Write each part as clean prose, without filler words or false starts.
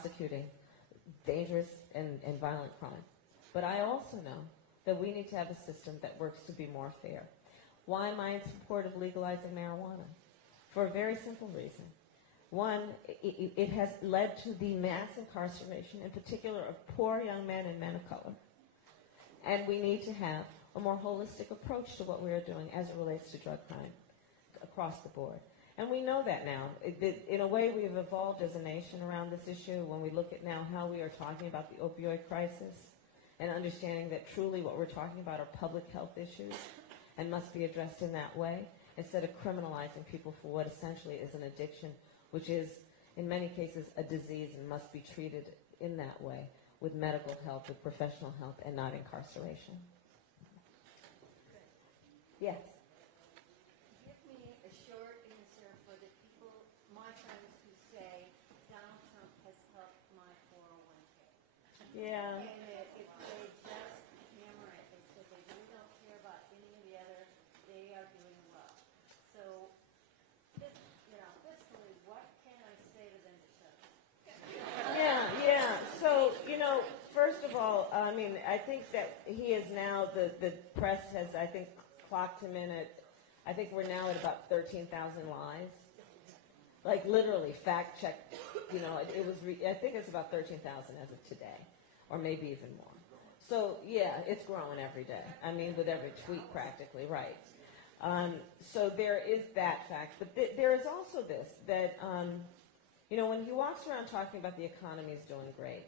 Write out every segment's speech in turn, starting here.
prosecuting dangerous and violent crime. But I also know that we need to have a system that works to be more fair. Why am I in support of legalizing marijuana? For a very simple reason. One, it has led to the mass incarceration, in particular of poor young men and men of color. And we need to have a more holistic approach to what we are doing as it relates to drug crime across the board. And we know that now. In a way, we have evolved as a nation around this issue when we look at now how we are talking about the opioid crisis and understanding that truly what we're talking about are public health issues and must be addressed in that way instead of criminalizing people for what essentially is an addiction, which is, in many cases, a disease and must be treated in that way with medical help, with professional help, and not incarceration. Yes? Give me a short answer for the people, my friends who say Donald Trump has helped my 401k. Yeah. And they just hammer it. They said they really don't care about any of the other. They are doing well. So, fiscally, what can I say to them to shut up? Yeah. So, first of all, I think that he is now, the press has, I think, clocked him in at, I think we're now at about 13,000 lies. Like literally, fact check, I think it's about 13,000 as of today, or maybe even more. So yeah, it's growing every day. With every tweet practically, right. So there is that fact. But there is also this, that, when he walks around talking about the economy is doing great,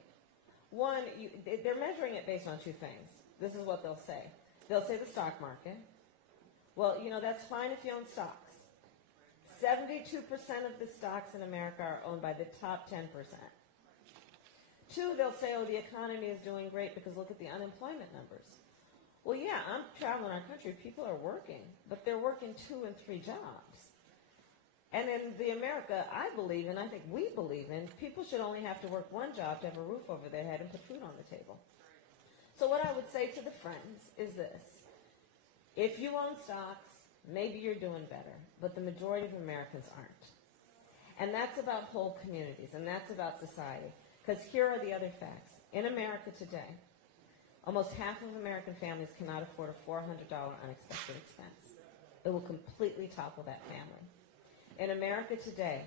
one, they're measuring it based on two things. This is what they'll say. They'll say the stock market. Well, that's fine if you own stocks. 72% of the stocks in America are owned by the top 10%. Two, they'll say, the economy is doing great because look at the unemployment numbers. Well, yeah, I'm traveling our country. People are working, but they're working 2 and 3 jobs. And in the America I believe in, I think we believe in, people should only have to work 1 job to have a roof over their head and put food on the table. So what I would say to the friends is this. If you own stocks, maybe you're doing better, but the majority of Americans aren't. And that's about whole communities, and that's about society. Because here are the other facts. In America today, almost half of American families cannot afford a $400 unexpected expense. It will completely topple that family. In America today,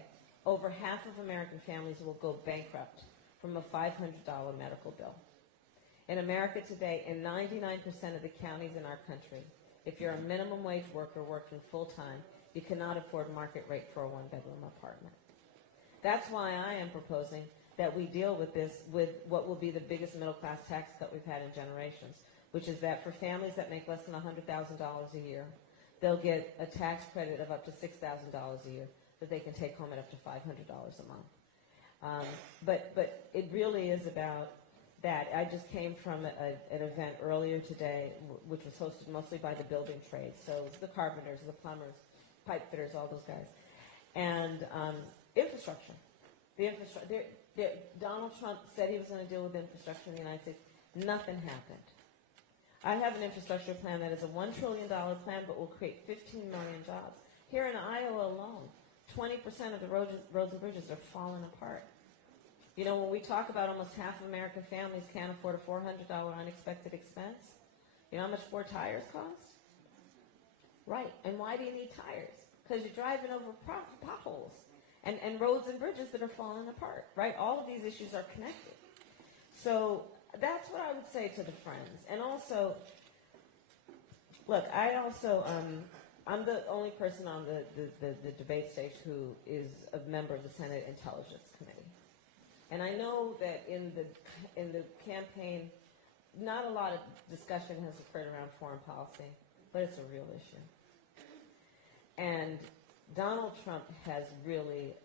over half of American families will go bankrupt from a $500 medical bill. In America today, in 99% of the counties in our country, if you're a minimum wage worker working full-time, you cannot afford market rate for a 1-bedroom apartment. That's why I am proposing that we deal with this with what will be the biggest middle-class tax cut we've had in generations, which is that for families that make less than $100,000 a year, they'll get a tax credit of up to $6,000 a year that they can take home at up to $500 a month. But it really is about that. I just came from an event earlier today, which was hosted mostly by the building trades. So it's the carpenters, the plumbers, pipe fitters, all those guys. And infrastructure. Donald Trump said he was going to deal with infrastructure in the United States. Nothing happened. I have an infrastructure plan that is a $1 trillion plan, but will create 15 million jobs. Here in Iowa alone, 20% of the roads and bridges are falling apart. When we talk about almost half of American families can't afford a $400 unexpected expense, you know how much 4 tires cost? Right. And why do you need tires? Because you're driving over potholes and roads and bridges that are falling apart, right? All of these issues are connected. So that's what I would say to the friends. And also, look, I'm the only person on the debate stage who is a member of the Senate Intelligence Committee. And I know that in the campaign, not a lot of discussion has occurred around foreign policy, but it's a real issue. And Donald Trump has really,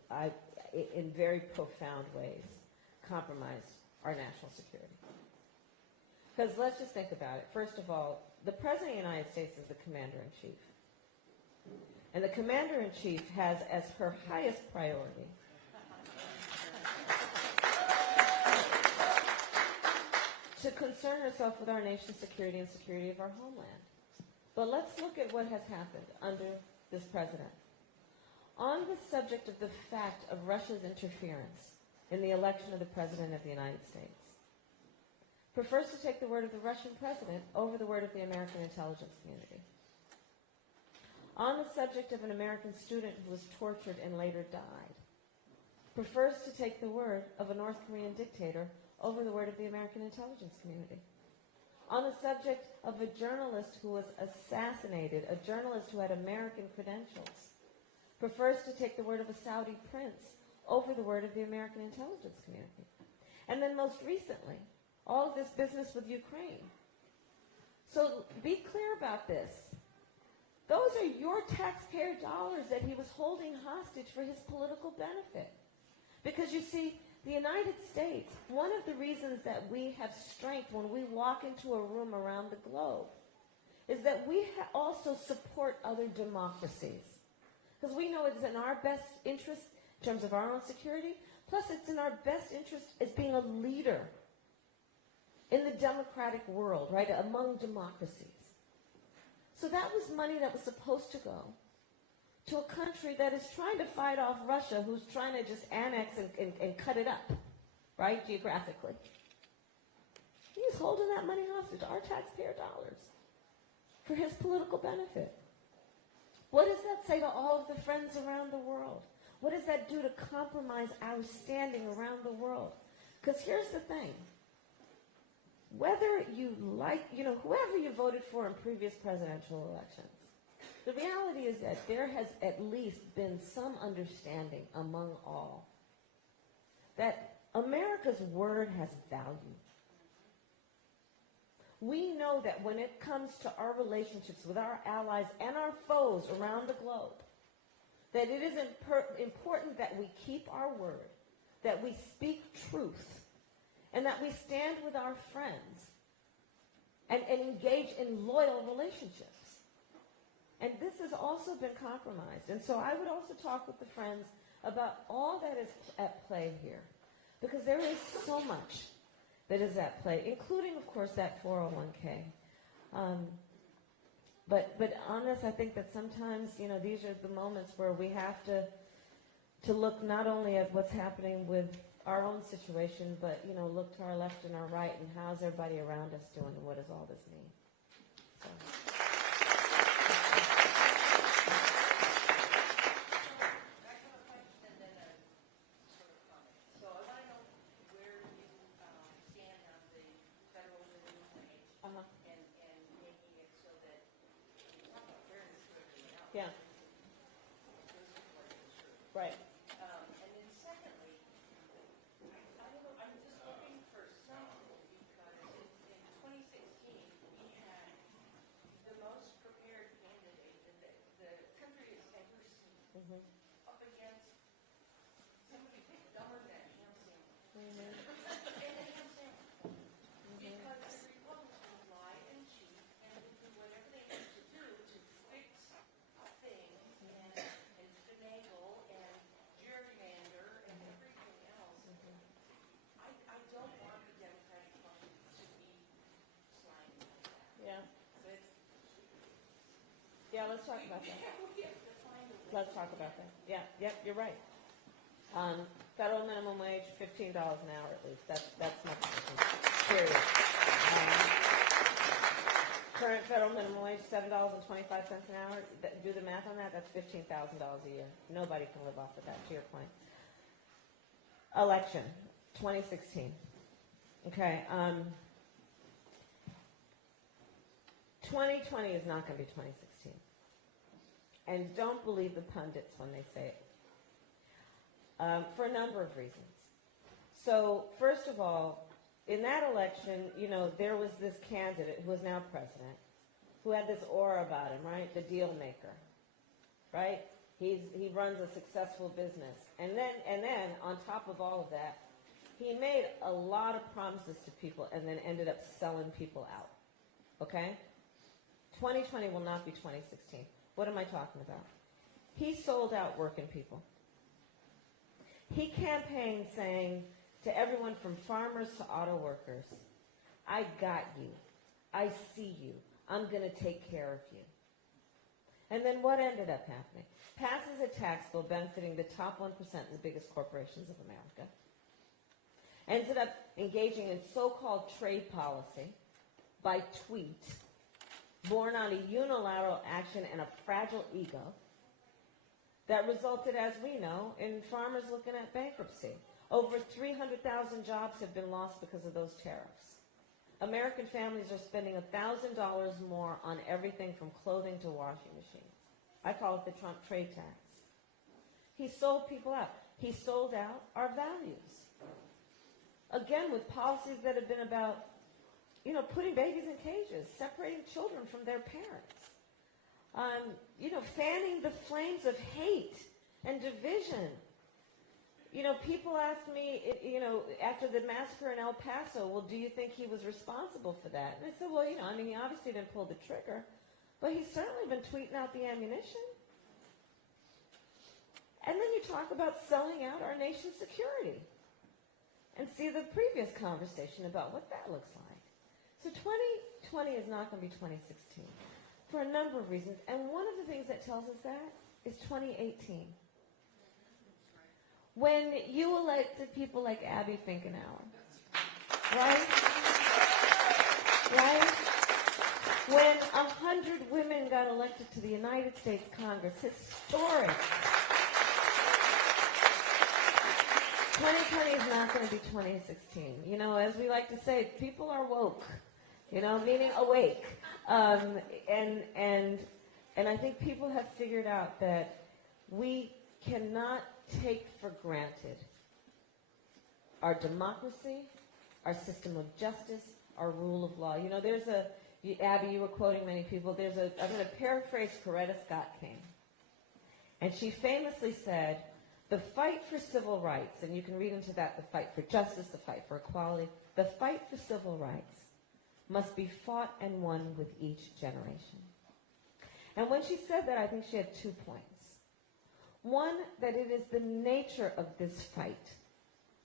in very profound ways, compromised our national security. Because let's just think about it. First of all, the President of the United States is the Commander-in-Chief. And the Commander-in-Chief has as her highest priority to concern herself with our nation's security and security of our homeland. But let's look at what has happened under this president. On the subject of the fact of Russia's interference in the election of the President of the United States. Prefers to take the word of the Russian president over the word of the American intelligence community. On the subject of an American student who was tortured and later died, prefers to take the word of a North Korean dictator over the word of the American intelligence community. On the subject of a journalist who was assassinated, a journalist who had American credentials, prefers to take the word of a Saudi prince over the word of the American intelligence community. And then most recently, all of this business with Ukraine. So be clear about this. Those are your taxpayer dollars that he was holding hostage for his political benefit. Because you see, the United States, one of the reasons that we have strength when we walk into a room around the globe is that we also support other democracies. Because we know it's in our best interest in terms of our own security, plus it's in our best interest as being a leader in the democratic world, right, among democracies. So that was money that was supposed to go to a country that is trying to fight off Russia, who's trying to just annex and cut it up, right, geographically. He's holding that money hostage, our taxpayer dollars, for his political benefit. What does that say to all of the friends around the world? What does that do to compromise our standing around the world? Because here's the thing. Whether you like, whoever you voted for in previous presidential elections, the reality is that there has at least been some understanding among all that America's word has value. We know that when it comes to our relationships with our allies and our foes around the globe, that it is important that we keep our word, that we speak truth, and that we stand with our friends and engage in loyal relationships. And this has also been compromised. And so I would also talk with the friends about all that is at play here, because there is so much that is at play, including, of course, that 401k. But on this, I think that sometimes, these are the moments where we have to look not only at what's happening with our own situation, but, look to our left and our right, and how's everybody around us doing, and what does all this mean? So. Yeah. Right. And then secondly, I'm just looking for something because in 2016 we had the most prepared candidate that the country has ever seen up against somebody dumber than Ham Sandwich. And Ham Sandwich. Because the Republicans lie and cheat and do whatever they need to do to fix things and finagle and gerrymander and everything else. I don't want the Democratic Party to be slimy like that. Yeah. But Yeah, let's talk about that. we have to find a way. Let's talk about that. Yeah, yep, you're right. Federal minimum wage, $15 an hour at least. That's nothing. Period. Current federal minimum wage, $7.25 an hour. Do the math on that. That's $15,000 a year. Nobody can live off of that, to your point. Election, 2016. Okay. 2020 is not going to be 2016. And don't believe the pundits when they say it. For a number of reasons. So, first of all, in that election, there was this candidate who is now president, who had this aura about him, right? The deal maker, right? He runs a successful business. And then, on top of all of that, he made a lot of promises to people and then ended up selling people out. Okay? 2020 will not be 2016. What am I talking about? He sold out working people. He campaigned saying to everyone from farmers to auto workers, I got you. I see you. I'm going to take care of you. And then what ended up happening? Passes a tax bill benefiting the top 1% of the biggest corporations of America. ended up engaging in so-called trade policy by tweet, born on a unilateral action and a fragile ego that resulted, as we know, in farmers looking at bankruptcy. Over 300,000 jobs have been lost because of those tariffs. American families are spending $1,000 more on everything from clothing to washing machines. I call it the Trump trade tax. He sold people out. He sold out our values. Again, with policies that have been about, putting babies in cages, separating children from their parents, fanning the flames of hate and division. People ask me, after the massacre in El Paso, well, do you think he was responsible for that? And I said, well, he obviously didn't pull the trigger, but he's certainly been tweeting out the ammunition. And then you talk about selling out our nation's security and see the previous conversation about what that looks like. So 2020 is not going to be 2016 for a number of reasons. And one of the things that tells us that is 2018. When you elected people like Abby Finkenauer, right? Right? When 100 women got elected to the United States Congress, historic. 2020 is not going to be 2016. As we like to say, people are woke, meaning awake. And I think people have figured out that we cannot take for granted our democracy, our system of justice, our rule of law. Abby, you were quoting many people. I'm going to paraphrase Coretta Scott King. And she famously said, the fight for civil rights, and you can read into that, the fight for justice, the fight for equality, the fight for civil rights must be fought and won with each generation. And when she said that, I think she had 2 points. One, that it is the nature of this fight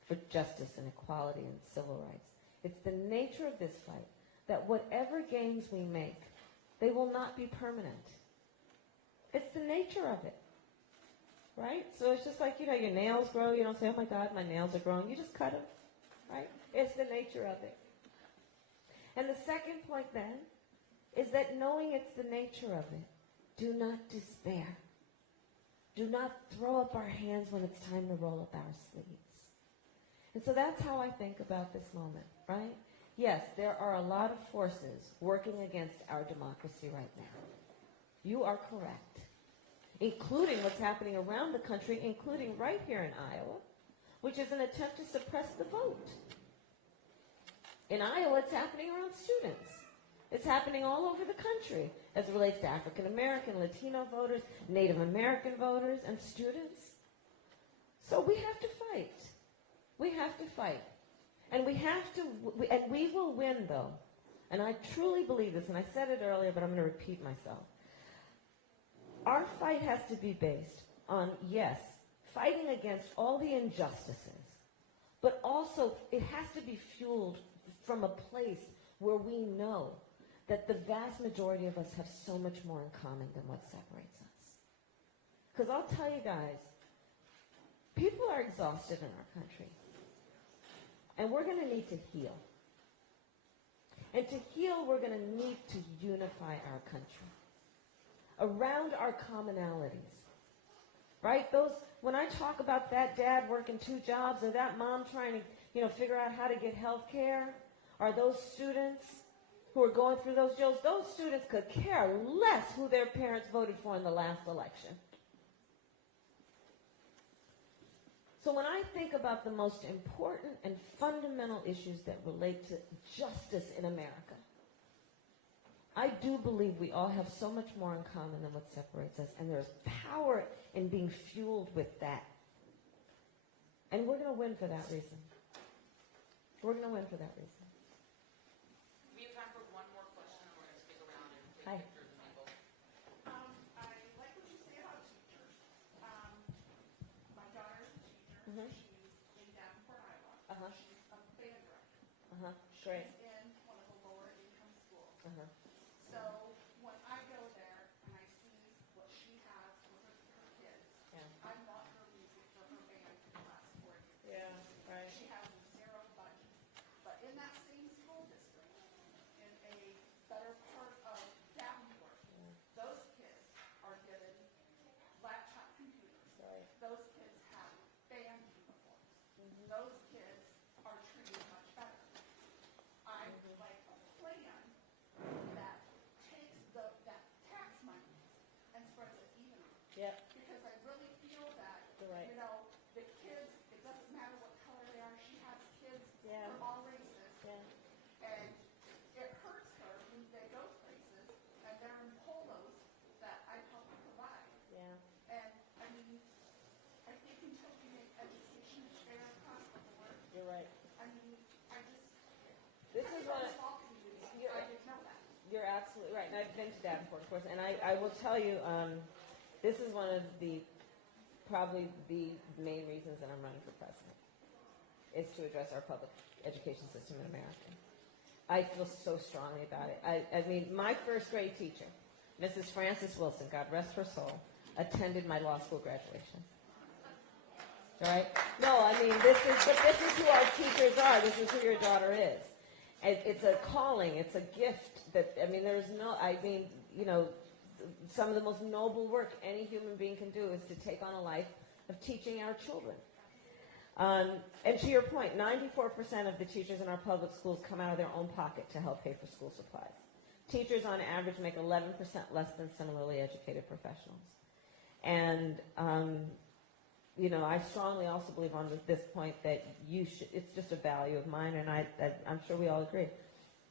for justice and equality and civil rights. It's the nature of this fight that whatever gains we make, they will not be permanent. It's the nature of it. Right? So it's just like, your nails grow. You don't say, oh my God, my nails are growing. You just cut them. Right? It's the nature of it. And the second point then is that knowing it's the nature of it, do not despair. Do not throw up our hands when it's time to roll up our sleeves. And so that's how I think about this moment, right? Yes, there are a lot of forces working against our democracy right now. You are correct. Including what's happening around the country, including right here in Iowa, which is an attempt to suppress the vote. In Iowa, it's happening around students. It's happening all over the country as it relates to African American, Latino voters, Native American voters, and students. So we have to fight. We have to fight. And we will win, though. And I truly believe this, and I said it earlier, but I'm going to repeat myself. Our fight has to be based on, yes, fighting against all the injustices, but also it has to be fueled from a place where we know that the vast majority of us have so much more in common than what separates us. Because I'll tell you guys, people are exhausted in our country, and we're going to need to heal. And to heal, we're going to need to unify our country around our commonalities, right? When I talk about that dad working 2 jobs or that mom trying to, figure out how to get health care, or those students who are going through those jails, those students could care less who their parents voted for in the last election. So when I think about the most important and fundamental issues that relate to justice in America, I do believe we all have so much more in common than what separates us, and there's power in being fueled with that. And we're going to win for that reason. We're going to win for that reason. We have time for one more question, and we're going to stick around and take Hi. pictures of people. I like what you say about teachers. My daughter is a teacher. Mhm. She's in Davenport, Iowa. Uh-huh. She's a band director. Uh-huh. Great. She's in one of the lower income schools. Uh-huh. So when I go there and I see what she has for her kids, Yeah. I bought her music for her band for the last 4 years. Yeah, right. She has 0 right, and I've been to Davenport, of course, and I will tell you, this is one of probably the main reasons that I'm running for president, is to address our public education system in America. I feel so strongly about it. I mean, my first grade teacher, Mrs. Frances Wilson, God rest her soul, attended my law school graduation. Right? No, I mean, this is who our teachers are. This is who your daughter is. And it's a calling. It's a gift that, I mean, some of the most noble work any human being can do is to take on a life of teaching our children. And to your point, 94% of the teachers in our public schools come out of their own pocket to help pay for school supplies. Teachers on average make 11% less than similarly educated professionals. And, I strongly also believe on this point that it's just a value of mine, and I'm sure we all agree.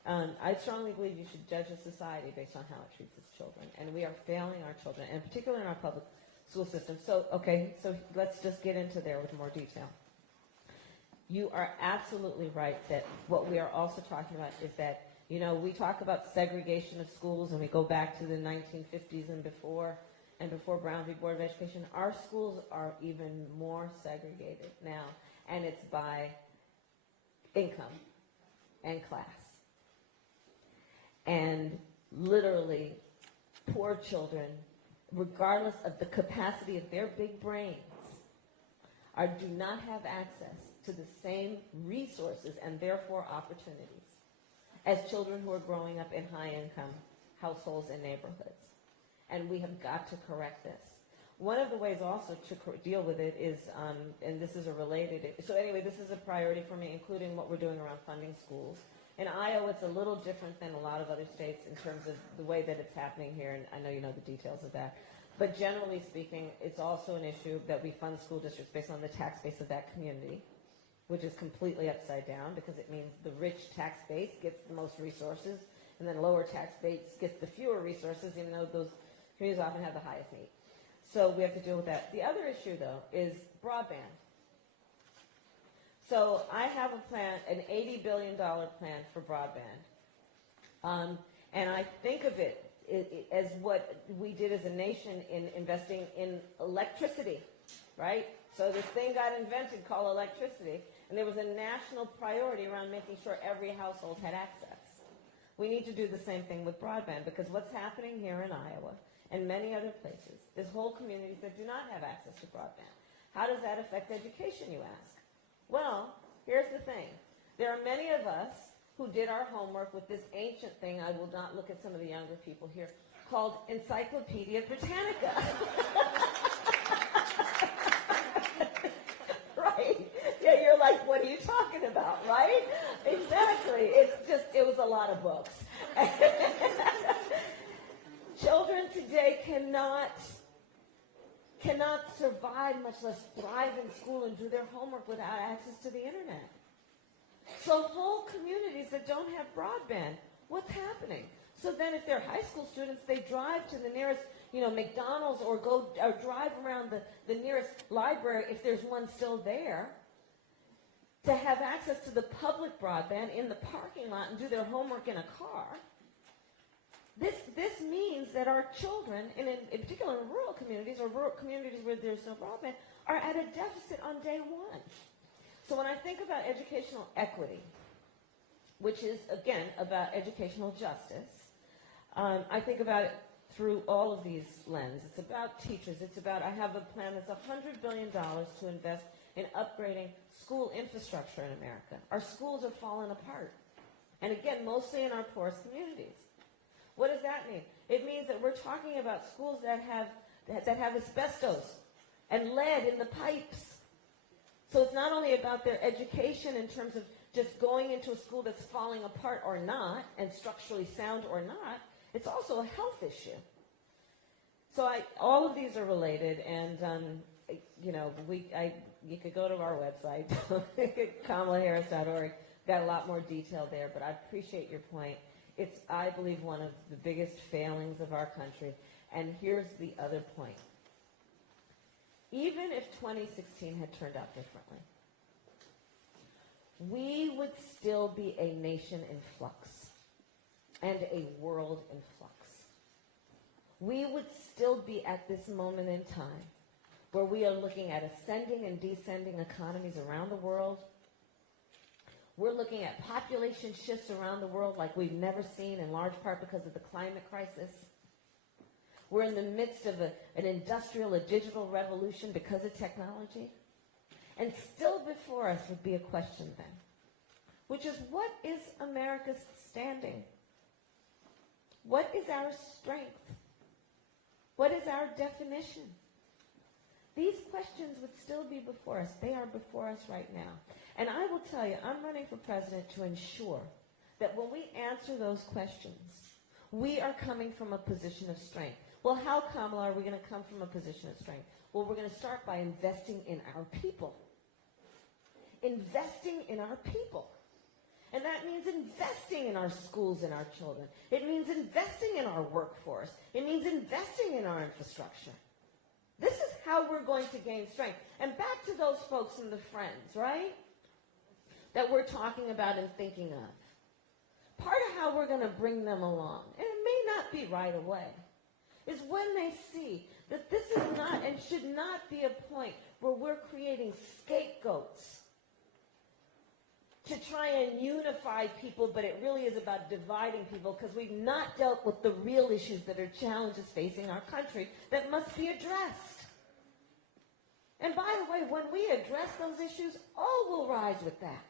I strongly believe you should judge a society based on how it treats its children. And we are failing our children, and particularly in our public school system. So let's just get into there with more detail. You are absolutely right that what we are also talking about is that, we talk about segregation of schools, and we go back to the 1950s and before Brown v. Board of Education. Our schools are even more segregated now, and it's by income and class. And literally, poor children, regardless of the capacity of their big brains, do not have access to the same resources and therefore opportunities as children who are growing up in high-income households and neighborhoods. And we have got to correct this. One of the ways also to deal with it is, and this is this is a priority for me, including what we're doing around funding schools. In Iowa, it's a little different than a lot of other states in terms of the way that it's happening here, and I know you know the details of that. But generally speaking, it's also an issue that we fund school districts based on the tax base of that community, which is completely upside down because it means the rich tax base gets the most resources, and then lower tax base gets the fewer resources, even though those communities often have the highest need. So we have to deal with that. The other issue, though, is broadband. So I have a plan, an $80 billion plan for broadband. And I think of it as what we did as a nation in investing in electricity, right? So this thing got invented called electricity, and there was a national priority around making sure every household had access. We need to do the same thing with broadband, because what's happening here in Iowa and many other places is whole communities that do not have access to broadband. How does that affect education, you ask? Well, here's the thing. There are many of us who did our homework with this ancient thing, I will not look at some of the younger people here, called Encyclopedia Britannica. Right? Yeah, you're like, what are you talking about, right? Exactly. It was a lot of books. Children today cannot survive, much less thrive in school and do their homework without access to the internet. So whole communities that don't have broadband, what's happening? So then if they're high school students, they drive to the nearest, McDonald's or drive around the nearest library, if there's one still there, to have access to the public broadband in the parking lot and do their homework in a car. This means that our children, and in particular in rural communities or rural communities where there's no broadband, are at a deficit on day one. So when I think about educational equity, which is, again, about educational justice, I think about it through all of these lenses. It's about teachers. I have a plan that's $100 billion to invest in upgrading school infrastructure in America. Our schools are falling apart. And again, mostly in our poorest communities. What does that mean? It means that we're talking about schools that have asbestos and lead in the pipes. So it's not only about their education in terms of just going into a school that's falling apart or not, and structurally sound or not, it's also a health issue. So all of these are related, and you could go to our website, KamalaHarris.org. Got a lot more detail there, but I appreciate your point. It's, I believe, one of the biggest failings of our country. And here's the other point. Even if 2016 had turned out differently, we would still be a nation in flux. and a world in flux. We would still be at this moment in time where we are looking at ascending and descending economies around the world. We're looking at population shifts around the world like we've never seen, in large part because of the climate crisis. We're in the midst of an industrial, a digital revolution because of technology. And still before us would be a question then, which is, what is America's standing? What is our strength? What is our definition? These questions would still be before us. They are before us right now. And I will tell you, I'm running for president to ensure that when we answer those questions, we are coming from a position of strength. Well, how, Kamala, are we going to come from a position of strength? Well, we're going to start by investing in our people. Investing in our people. And that means investing in our schools and our children. It means investing in our workforce. It means investing in our infrastructure. This is how we're going to gain strength. And back to those folks and the friends, right, that we're talking about and thinking of. Part of how we're going to bring them along, and it may not be right away, is when they see that this is not and should not be a point where we're creating scapegoats to try and unify people, but it really is about dividing people because we've not dealt with the real issues that are challenges facing our country that must be addressed. And by the way, when we address those issues, all will rise with that.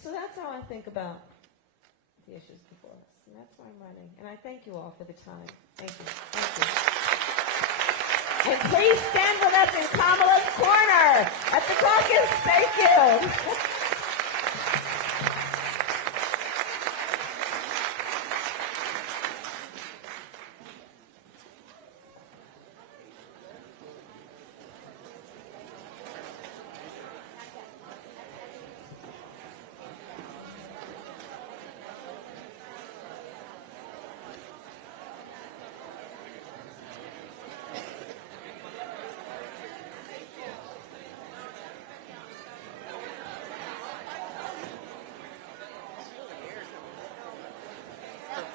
So that's how I think about the issues before us. And that's why I'm running. And I thank you all for the time. Thank you. Thank you. And please stand with us in Kamala's corner at the caucus. Thank you.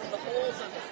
The holes in the